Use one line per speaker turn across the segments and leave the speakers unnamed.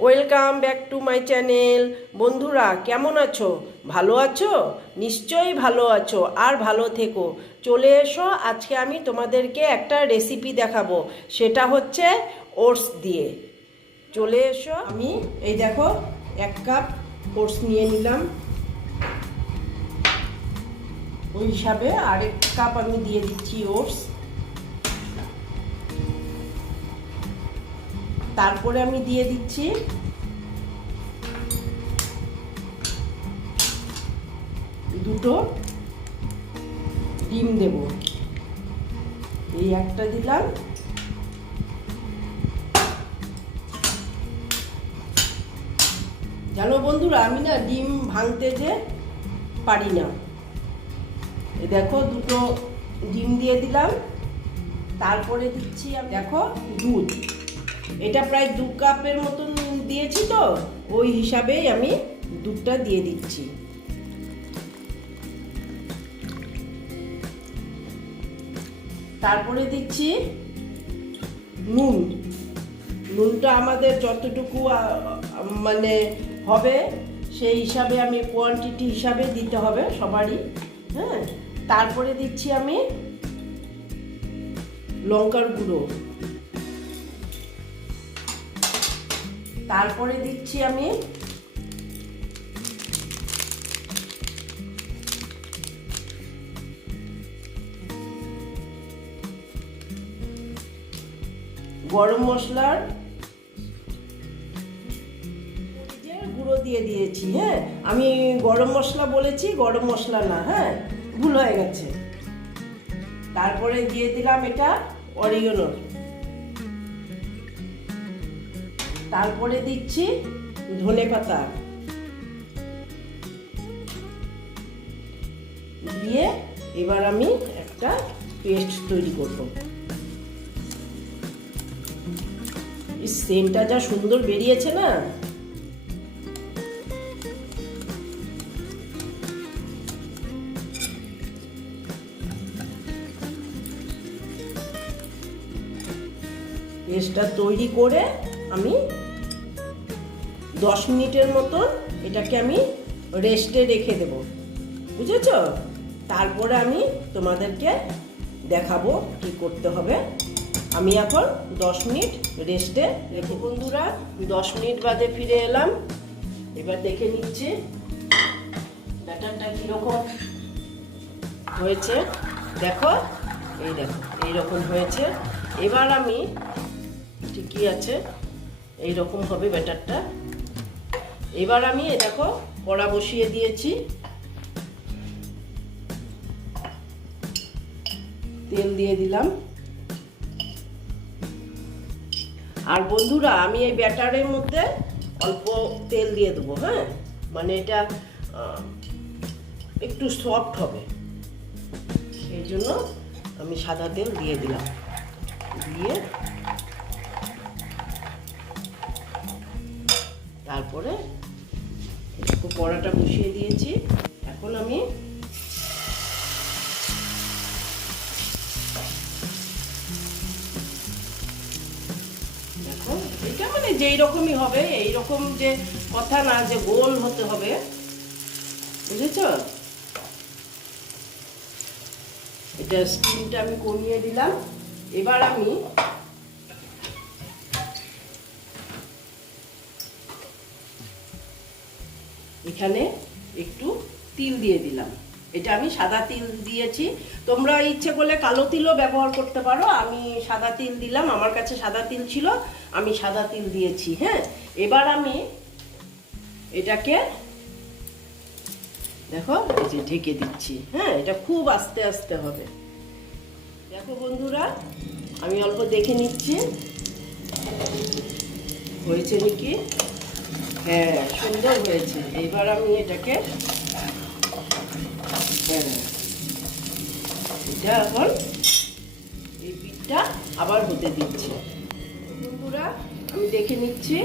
Welcome back to my channel বন্ধুরা, কেমন আছো? ভালো আছো? নিশ্চয়ই ভালো আছো, আর ভালো থেকো। চলে এসো, আজকে আমি তোমাদেরকে একটা রেসিপি দেখাবো। সেটা হচ্ছে ওটস দিয়ে। চলে এসো, আমি এই দেখো, এক কাপ ওটস নিয়ে নিলাম। ওই হিসাবে আরেক কাপ আমি দিয়ে দিচ্ছি ওটস। তারপরে আমি দিয়ে দিচ্ছি দুটো ডিম দেব। এই একটা দিলাম। জানো বন্ধুরা, আমি না ডিম ভাঙতে যে পারি না। দেখো, দুটো ডিম দিয়ে দিলাম। তারপরে দিচ্ছি দেখো, দুধ। এটা প্রায় দু কাপের মতন দিয়েছি তো, ওই হিসাবেই আমি দুধটা দিয়ে দিচ্ছি। তারপরে দিচ্ছি নুন। নুনটা আমাদের যতটুকু মানে হবে, সেই হিসাবে আমি কোয়ান্টিটি হিসাবে দিতে হবে সবারই হ্যাঁ। তারপরে দিচ্ছি আমি লঙ্কার গুঁড়ো। তারপরে দিচ্ছি আমি গরম মশলার গুঁড়ো দিয়ে দিয়েছি হ্যাঁ? আমি গরম মশলা বলেছি, গরম মশলা না হ্যাঁ? ভুল হয়ে গেছে। তারপরে দিয়ে দিলাম এটা অরিগনোর তারপরে দিচ্ছি ধনে পাতা। দিয়ে এবার আমি একটা পেস্ট তৈরি করব। সেন্টটা যা সুন্দর বেরিয়েছে না? পেস্টটা তৈরি করে আমি দশ মিনিটের মতো এটাকে আমি রেস্টে রেখে দেব। বুঝেছ? তারপরে আমি তোমাদেরকে দেখাবো কি করতে হবে। আমি এখন দশ মিনিট রেস্টে রেখে বন্ধুরা, দশ মিনিট বাদে ফিরে এলাম। এবার দেখে নিচ্ছি ব্যাটারটা কীরকম হয়েছে। দেখো, এই দেখো, এইরকম হয়েছে। এবার আমি ঠিকই আছে? এই রকম হবে ব্যাটারটা। এবার আমি দেখো কড়া বসিয়ে দিয়েছি। তেল দিয়ে দিলাম। আর বন্ধুরা, আমি এই ব্যাটারের মধ্যে অল্প তেল দিয়ে দেবো হ্যাঁ? মানে এটা একটু সফট হবে। সেই জন্য আমি সাদা তেল দিয়ে দিলাম। দিয়ে কড়াটা বসিয়ে দিয়েছি। এখন আমি দেখো, এটা মানে যেই রকমই হবে, এই রকম যে কথা না, যে গোল হতে হবে। বুঝেছ? এটা স্টিমটা আমি কমিয়ে দিলাম। এবার আমি এখানে একটু তিল দিয়ে দিলাম। এটা আমি সাদা তিল দিয়েছি। তোমরা ইচ্ছে করলে কালো তিলও ব্যবহার করতে পারো। আমি সাদা তিল দিলাম। আমার কাছে সাদা তিল ছিল। আমি সাদা তিল দিয়েছি হ্যাঁ? এবার আমি এটাকে দেখো, এই যে ঢেকে দিচ্ছি হ্যাঁ? এটা খুব আস্তে আস্তে হবে। দেখো বন্ধুরা, আমি অল্প দেখে নিচ্ছি। হয়েছে নাকি? হ্যাঁ সুন্দর হয়েছে। আমি এটাকে হ্যাঁ এটা এখন এই আবার হতে দিচ্ছি। বন্ধুরা, আমি দেখে নিচ্ছি।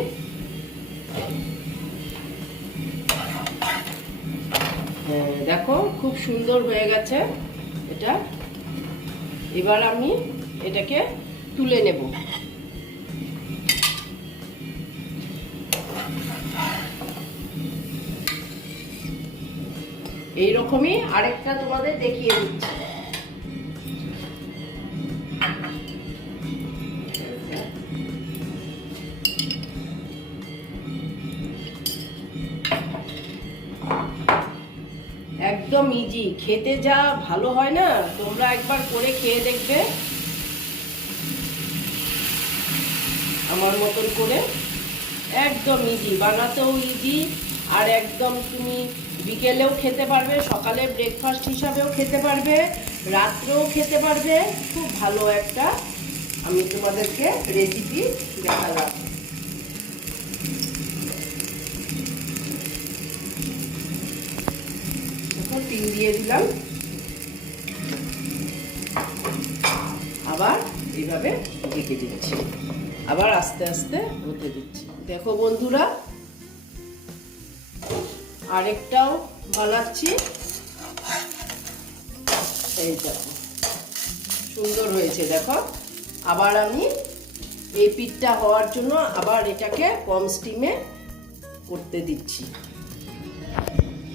হ্যাঁ দেখো, খুব সুন্দর হয়ে গেছে এটা। এবার আমি এটাকে তুলে নেব। এই রকমই আরেকটা তোমাদের দেখিয়ে দিচ্ছি। একদম ইজি খেতে যা ভালো হয় না, তোমরা একবার করে খেয়ে দেখবে। আমার মতন করে। একদম ইজি বানাতেও ইজি আর একদম তুমি বিকেলেও খেতে পারবে, সকালে ব্রেকফাস্ট হিসাবেও খেতে পারবে, রাত্রেও খেতে পারবে। খুব ভালো একটা আমি তোমাদেরকে রেসিপি দেখালাম। তিল দিয়ে দিলাম। আবার এইভাবে ঢেকে দিচ্ছি। আবার আস্তে আস্তে হতে দিচ্ছি। দেখো বন্ধুরা আরেকটাও বানাচ্ছি এই দেখো, সুন্দর হয়েছে, দেখো। আবার আমি এই পিঠটা হওয়ার জন্য আবার এটাকে কম স্টিমে করতে দিচ্ছি।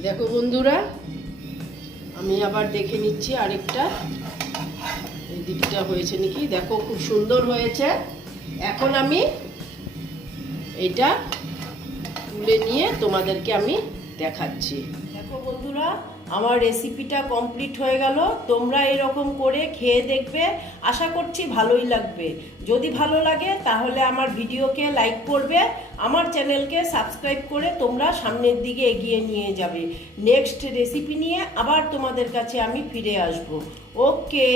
দেখো বন্ধুরা, আমি আবার দেখে নিচ্ছি আরেকটা। এই দিকটা হয়েছে নাকি? দেখো, খুব সুন্দর হয়েছে। এখন আমি এটা তুলে নিয়ে তোমাদেরকে আমি দেখাচ্ছি। দেখো বন্ধুরা, আমার রেসিপিটা কমপ্লিট হয়ে গেল। তোমরা এরকম করে খেয়ে দেখবে। আশা করছি ভালোই লাগবে। যদি ভালো লাগে, তাহলে আমার ভিডিওকে লাইক করবে। আমার চ্যানেলকে সাবস্ক্রাইব করে তোমরা সামনের দিকে এগিয়ে নিয়ে যাবে। নেক্সট রেসিপি নিয়ে আবার তোমাদের কাছে আমি ফিরে আসব। ওকে